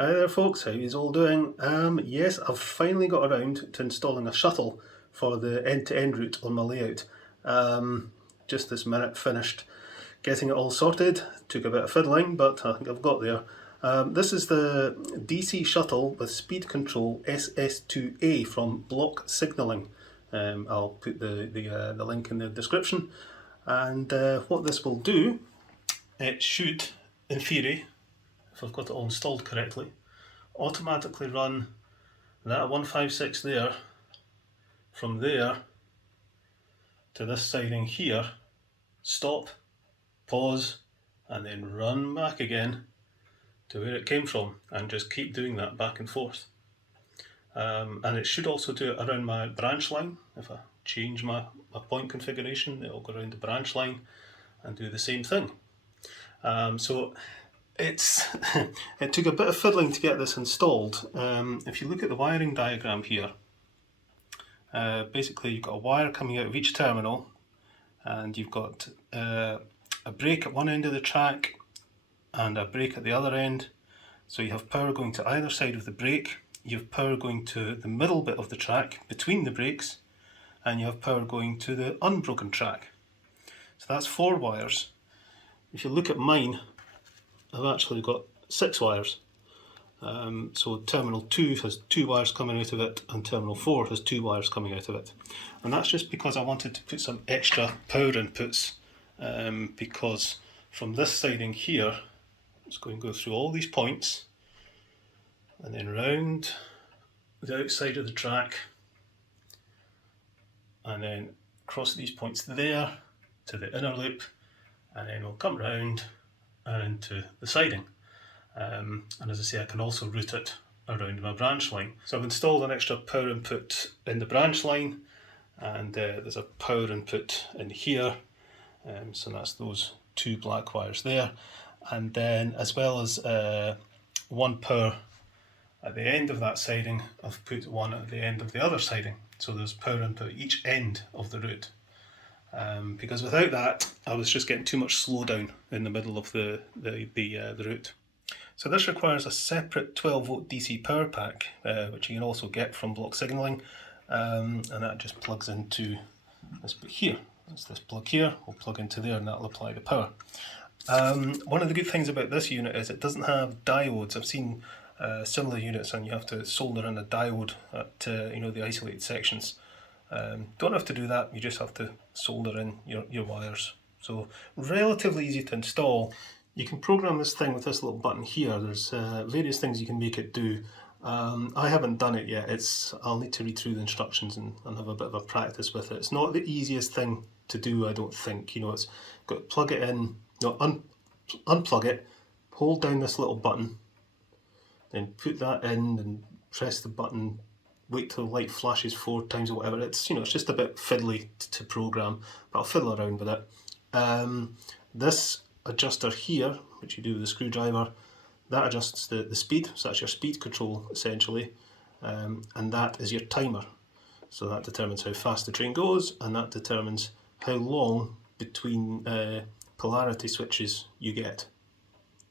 Hi there folks, how you all doing? Yes, I've finally got around to installing a shuttle for the end-to-end route on my layout. Just this minute finished getting it all sorted. Took a bit of fiddling, but I think I've got there. This is the DC Shuttle with speed control SS2A from Blocksignalling. I'll put the link in the description. And what this will do, it should, in theory, if I've got it all installed correctly, automatically run that 156 there, from there to this siding here, stop, pause, and then run back again to where it came from, and just keep doing that back and forth. And it should also do it around my branch line. If I change my point configuration, it'll go around the branch line and do the same thing. So it took a bit of fiddling to get this installed. If you look at the wiring diagram here, basically you've got a wire coming out of each terminal, and you've got a brake at one end of the track and a brake at the other end. So you have power going to either side of the brake, you have power going to the middle bit of the track between the brakes, and you have power going to the unbroken track. So that's 4 wires. If you look at mine, I've actually got 6 wires. So terminal 2 has 2 wires coming out of it, and terminal 4 has 2 wires coming out of it. And that's just because I wanted to put some extra power inputs, because from this siding here, it's going to go through all these points and then round the outside of the track and then across these points there to the inner loop, and then we'll come round and into the siding. And as I say, I can also route it around my branch line. So I've installed an extra power input in the branch line, and there's a power input in here, so that's those 2 black wires there, and then as well as 1 power at the end of that siding, I've put 1 at the end of the other siding, so there's power input at each end of the route. Because without that, I was just getting too much slowdown in the middle of the route. So this requires a separate 12 volt DC power pack, which you can also get from Blocksignalling, and that just plugs into this bit here. That's this plug here, we'll plug into there, and that'll apply the power. One of the good things about this unit is it doesn't have diodes. I've seen similar units and you have to solder in a diode at the isolated sections. Don't have to do that, you just have to solder in your wires. So relatively easy to install. You can program this thing with this little button here. There's various things you can make it do. I haven't done it yet. I'll need to read through the instructions and have a bit of a practice with it. It's not the easiest thing to do, I don't think. It's got to plug it in, unplug it, hold down this little button, then put that in and press the button, wait till the light flashes 4 times or whatever. It's just a bit fiddly to program, but I'll fiddle around with it. This adjuster here, which you do with the screwdriver, that adjusts the speed, so that's your speed control essentially, and that is your timer. So that determines how fast the train goes, and that determines how long between polarity switches you get.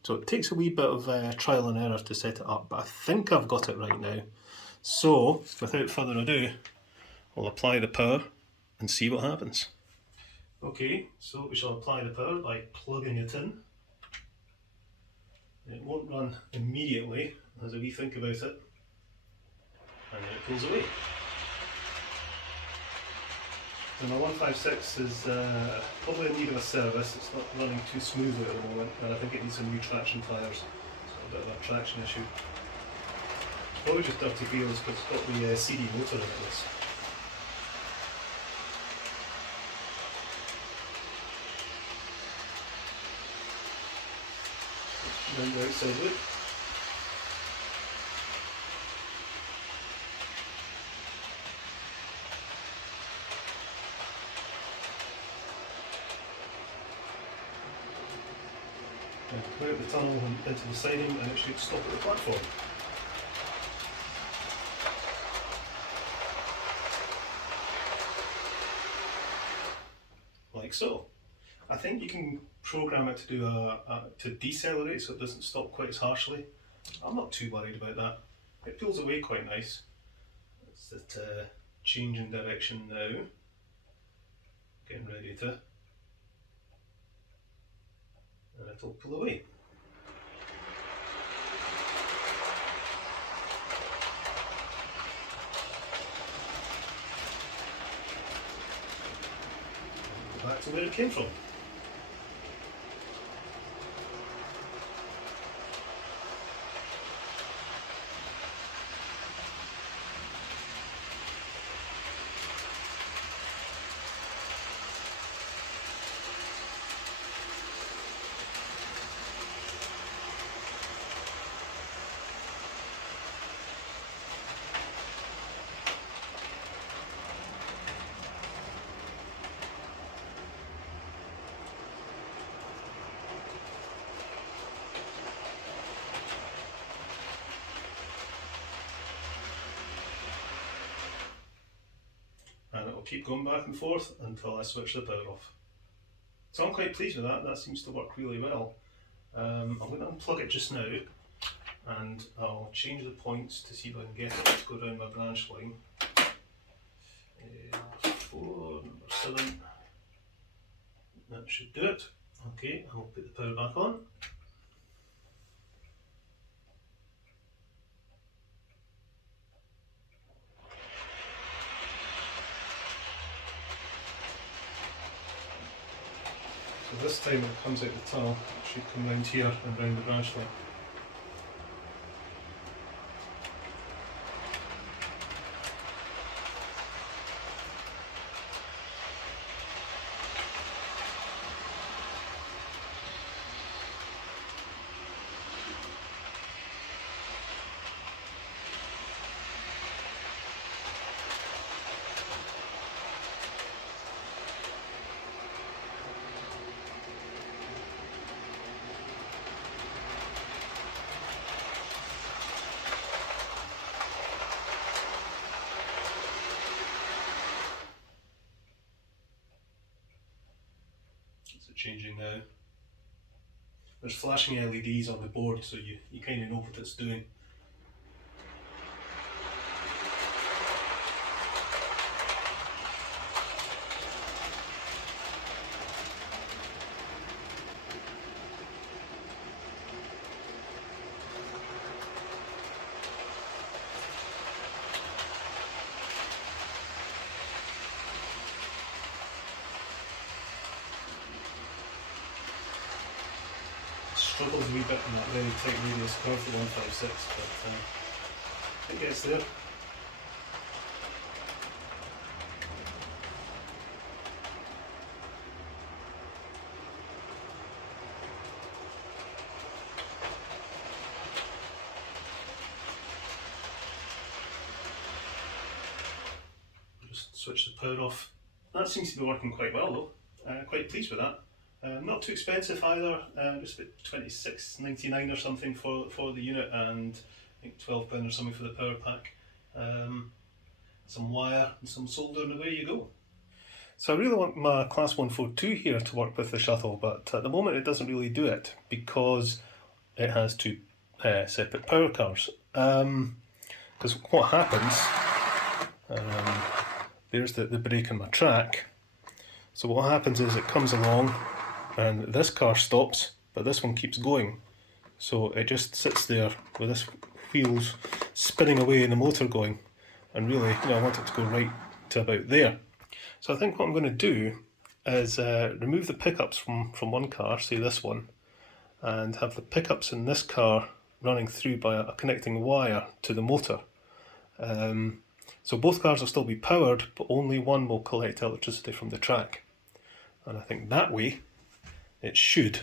So it takes a wee bit of trial and error to set it up, but I think I've got it right now. So without further ado, we'll apply the power and see what happens. Okay, so we shall apply the power by plugging it in. It won't run immediately as we think about it, and then it pulls away. So my 156 is probably in need of a service. It's not running too smoothly at the moment, and I think it needs some new traction tyres. It's got a bit of a traction issue. It's probably just dirty wheels because it's got the CD motor in this. Round the outside loop. And come out the tunnel and into the siding, and it should stop at the platform. Like so. I think you can program it to do to decelerate so it doesn't stop quite as harshly. I'm not too worried about that. It pulls away quite nice. It's that change in direction now. Getting ready to. And it'll pull away. Go back to where it came from. And it will keep going back and forth until I switch the power off. So I'm quite pleased with that. That seems to work really well. I'm going to unplug it just now, and I'll change the points to see if I can get it to go down my branch line. Number 4, number 7. That should do it. Okay, I'll put the power back on. So this time it comes out the tunnel, it should come round here and round the branch line. Changing now. There's flashing LEDs on the board, so you kind of know what it's doing. Struggles a wee bit in that very tight radius curve for 156, but it gets there. Just switch the power off. That seems to be working quite well though. Quite pleased with that. Not too expensive either, just about $26.99 or something for the unit, and I think £12 or something for the power pack. Some wire and some solder and away you go. So I really want my Class 142 here to work with the shuttle, but at the moment it doesn't really do it because it has two separate power cars. Because what happens, there's the brake on my track. So what happens is it comes along and this car stops, but this one keeps going. So it just sits there with this wheels spinning away and the motor going. And really, I want it to go right to about there. So I think what I'm going to do is remove the pickups from one car, say this one, and have the pickups in this car running through by a connecting wire to the motor. So both cars will still be powered, but only one will collect electricity from the track. And I think that way it should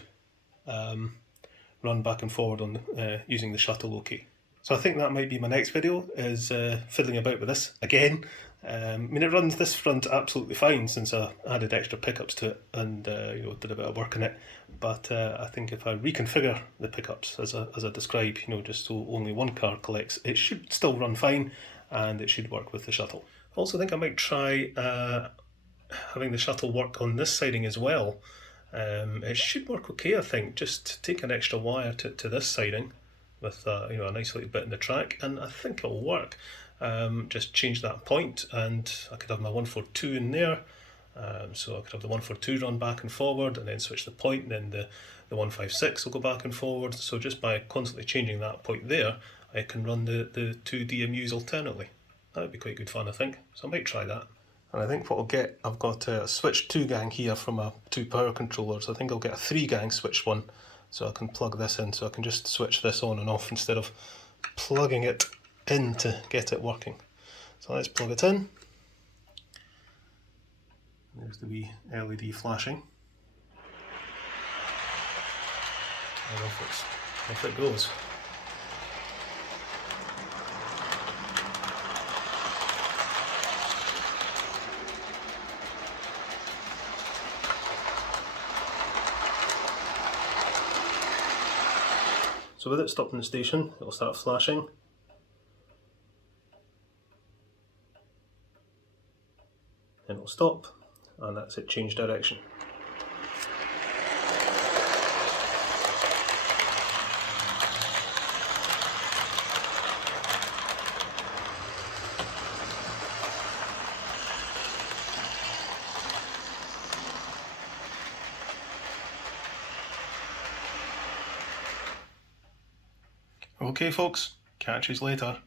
run back and forward on using the shuttle okay. So I think that might be my next video, is fiddling about with this again. I mean, it runs this front absolutely fine since I added extra pickups to it and did a bit of work on it. But I think if I reconfigure the pickups as I describe, just so only one car collects, it should still run fine and it should work with the shuttle. I also think I might try having the shuttle work on this siding as well. It should work okay, I think. Just take an extra wire to this siding, with you know, a nice little bit in the track, and I think it'll work. Just change that point, and I could have my 142 in there. So I could have the 142 run back and forward, and then switch the point, and then the 156 will go back and forward. So just by constantly changing that point there, I can run the two DMUs alternately. That would be quite good fun, I think. So I might try that. And I think what I'll get, I've got a switch 2 gang here from a 2 power controller, so I think I'll get a 3 gang switch one, so I can plug this in, so I can just switch this on and off instead of plugging it in to get it working. So let's plug it in. There's the wee LED flashing. And off it goes. So with it stopped in the station, it'll start flashing. Then it'll stop, and that's it, change direction. Okay folks, catch you later.